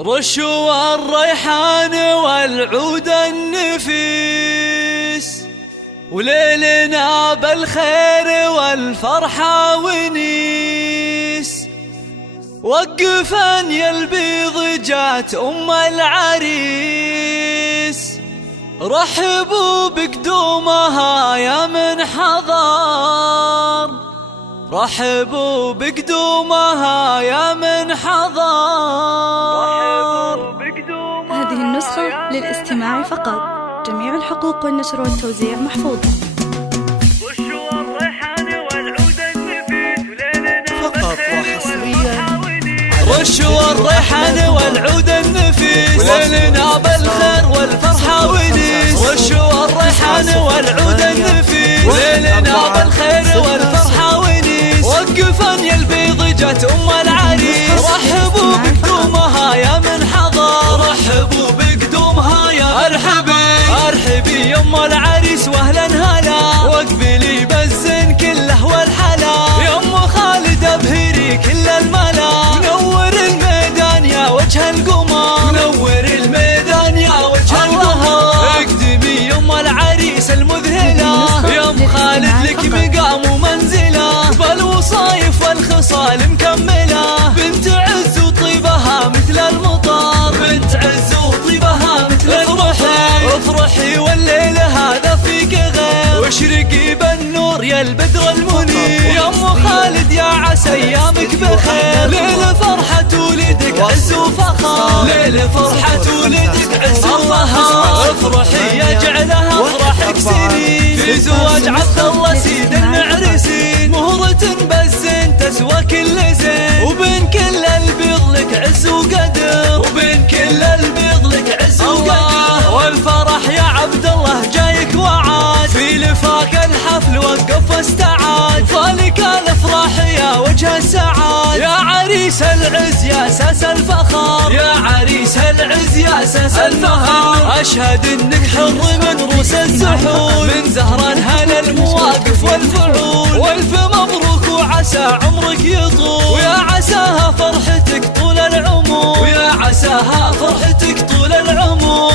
رشوا الريحان والعود النفيس، وليلنا بالخير والفرحة ونيس. وقفا يا البيض جات أم العريس، رحبوا بقدومها يا من حضر، رحبوا بقدومها يا من حضر. هذه النسخة للاستماع فقط، جميع الحقوق والنشر والتوزيع محفوظة. فقط وحصريا رشوا الريحان والعود النفيس، وليلنا بالخير والفرحة ونيس. رشوا الريحان والعود النفيس، وليلنا بالخير والفرحة ونيس. وقفا يا البيض جات أم العريس، رحبوا بقدومها يا من حضر، رحبوا بقدومها يا ارحبي يا ام العريس واهلا هلا، واقبلي بالزين كله والحلا. يا ام خالد ابهري كل الملا، منور الميدان يا وجه القمر، منور الميدان يا وجه القمر. اقدمي يا ام العريس المذهله، يا ام خالد لك مقام ومنزله، بالوصايف والخصال مكمله. بنت عز وطيبها مثل المطر، بنت عز وطيبها مثل المطر. افرحي والليل هذا فيك غير، واشرقي بالنور يا البدر المنير. يا ام خالد يا عسى ايامك بخير، ليل فرحة ولدك عز وفخر، ليل فرحة ولدك عز وفخر. افرحي يا جعلها افراحك سنين، في زواج عبد الله سيد المعرسين. مهرة بالزين تسوى كل زين، وبين كل البيض لك عز وقدر، وبين كل البيض لك عز وقدر. والفرح يا عبد الله جايك وعاد، في لفاك الحفل وقف واستعاد. فالك الافراح يا وجه السعاد، يا عريس العز يا اساس الفخر، يا عريس العز يا اساس الفخر. اشهد انك حر من روس السحول، من زهر الهنا المواقف والفعول. والف مبروك وعسى عمرك يطول، ويا عساها فرحتك طول العمر، ويا عساها فرحتك طول العمر.